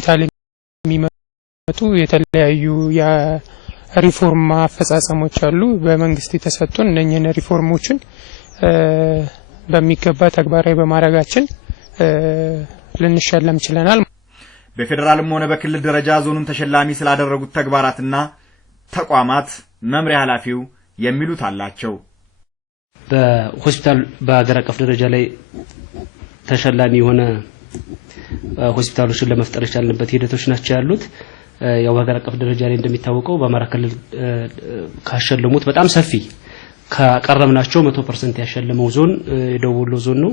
ሆስፒታል የሚመጡ የተለያዩ የሪፎርም አፈጻጸሞች አሉ በመንግስት የተሰጡን እነኚህን ሪፎርሞችን በሚገባ ተግባራዊ በማድረጋችን ልንሸለም ችለናል። በፌደራልም ሆነ በክልል ደረጃ ዞኑን ተሸላሚ ስላደረጉት ተግባራትና ተቋማት መምሪያ ኃላፊው የሚሉት አላቸው። በሆስፒታል በአገር አቀፍ ደረጃ ላይ ተሸላሚ የሆነ ሆስፒታሎችን ለመፍጠር የቻልንበት ሂደቶች ናቸው ያሉት። ያው በአገር አቀፍ ደረጃ ላይ እንደሚታወቀው በአማራ ክልል ካሸለሙት በጣም ሰፊ ካቀረብናቸው 100% ያሸለመው ዞን የደቡብ ወሎ ዞን ነው።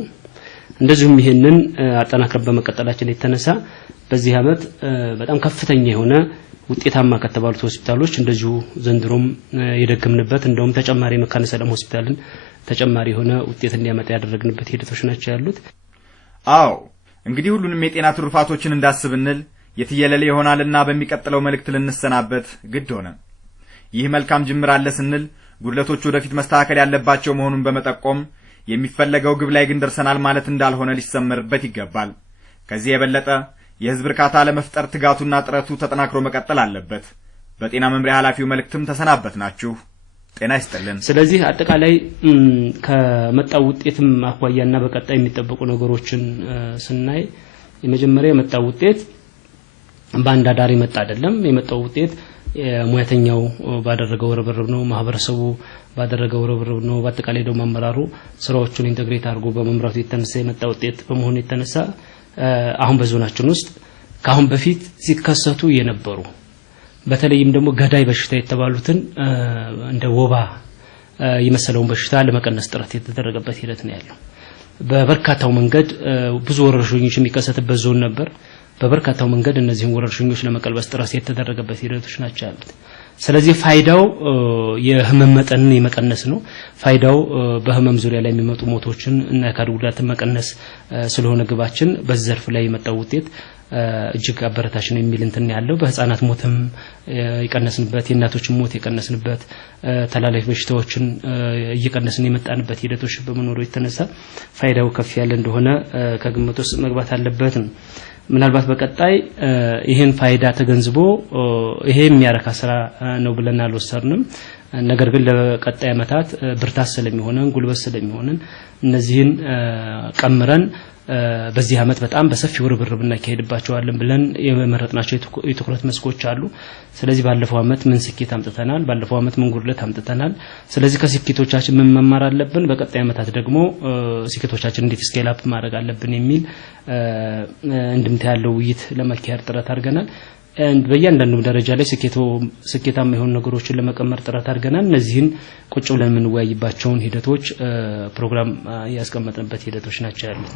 እንደዚሁም ይሄንን አጠናክረን በመቀጠላችን የተነሳ በዚህ አመት በጣም ከፍተኛ የሆነ ውጤታማ ከተባሉት ሆስፒታሎች እንደዚሁ ዘንድሮም የደገምንበት እንደውም ተጨማሪ መካነ ሰላም ሆስፒታልን ተጨማሪ የሆነ ውጤት እንዲያመጣ ያደረግንበት ሂደቶች ናቸው ያሉት። አዎ እንግዲህ ሁሉንም የጤና ትሩፋቶችን እንዳስብንል የትየለለ ይሆናልና በሚቀጥለው መልእክት ልንሰናበት ግድ ሆነ። ይህ መልካም ጅምር አለ ስንል ጉድለቶች ወደፊት መስተካከል ያለባቸው መሆኑን በመጠቆም የሚፈለገው ግብ ላይ ግን ደርሰናል ማለት እንዳልሆነ ሊሰመርበት ይገባል። ከዚህ የበለጠ የህዝብ እርካታ ለመፍጠር ትጋቱና ጥረቱ ተጠናክሮ መቀጠል አለበት። በጤና መምሪያ ኃላፊው መልእክትም ተሰናበትናችሁ። ጤና ይስጥልን። ስለዚህ አጠቃላይ ከመጣው ውጤትም አኳያና በቀጣይ የሚጠበቁ ነገሮችን ስናይ የመጀመሪያ የመጣው ውጤት ባንዳ ዳሪ መጣ አይደለም። የመጣው ውጤት ሙያተኛው ባደረገው ርብርብ ነው፣ ማህበረሰቡ ባደረገው ርብርብ ነው። በአጠቃላይ ደግሞ አመራሩ ስራዎቹን ኢንተግሬት አድርጎ በመምራቱ የተነሳ የመጣ ውጤት በመሆኑ የተነሳ አሁን በዞናችን ውስጥ ካሁን በፊት ሲከሰቱ የነበሩ በተለይም ደግሞ ገዳይ በሽታ የተባሉትን እንደ ወባ የመሰለውን በሽታ ለመቀነስ ጥረት የተደረገበት ሂደት ነው ያለው። በበርካታው መንገድ ብዙ ወረርሽኞች የሚከሰትበት ዞን ነበር። በበርካታው መንገድ እነዚህን ወረርሽኞች ለመቀልበስ ጥረት የተደረገበት ሂደቶች ናቸው ያሉት። ስለዚህ ፋይዳው የህመም መጠንን የመቀነስ ነው። ፋይዳው በህመም ዙሪያ ላይ የሚመጡ ሞቶችን እና የአካል ጉዳትን መቀነስ ስለሆነ ግባችን በዘርፍ ላይ የመጣው ውጤት እጅግ አበረታች ነው የሚል እንትን ያለው። በህፃናት ሞትም የቀነስንበት፣ የእናቶችን ሞት የቀነስንበት፣ ተላላፊ በሽታዎችን እየቀነስን የመጣንበት ሂደቶች በመኖሩ የተነሳ ፋይዳው ከፍ ያለ እንደሆነ ከግምት ውስጥ መግባት አለበት ነው። ምናልባት በቀጣይ ይሄን ፋይዳ ተገንዝቦ ይሄ የሚያረካ ስራ ነው ብለን አልወሰርንም። ነገር ግን ለቀጣይ አመታት ብርታት ስለሚሆነን ጉልበት ስለሚሆነን እነዚህን ቀምረን በዚህ አመት በጣም በሰፊው ርብርብና ከሄድባቸዋለን ብለን የመረጥናቸው የትኩረት መስኮች አሉ። ስለዚህ ባለፈው አመት ምን ስኬት አምጥተናል፣ ባለፈው አመት ምን ጉድለት አምጥተናል፣ ስለዚህ ከስኬቶቻችን ምን መማር አለብን፣ በቀጣይ አመታት ደግሞ ስኬቶቻችን እንዴት ስኬል አፕ ማድረግ አለብን የሚል እንድምታ ያለው ውይይት ለማካሄድ ጥረት አድርገናል። በእያንዳንዱ ደረጃ ላይ ስኬታማ የሆኑ ነገሮችን ለመቀመር ጥረት አድርገናል። እነዚህን ቁጭ ብለን የምንወያይባቸውን ሂደቶች ፕሮግራም ያስቀመጥንበት ሂደቶች ናቸው ያሉት።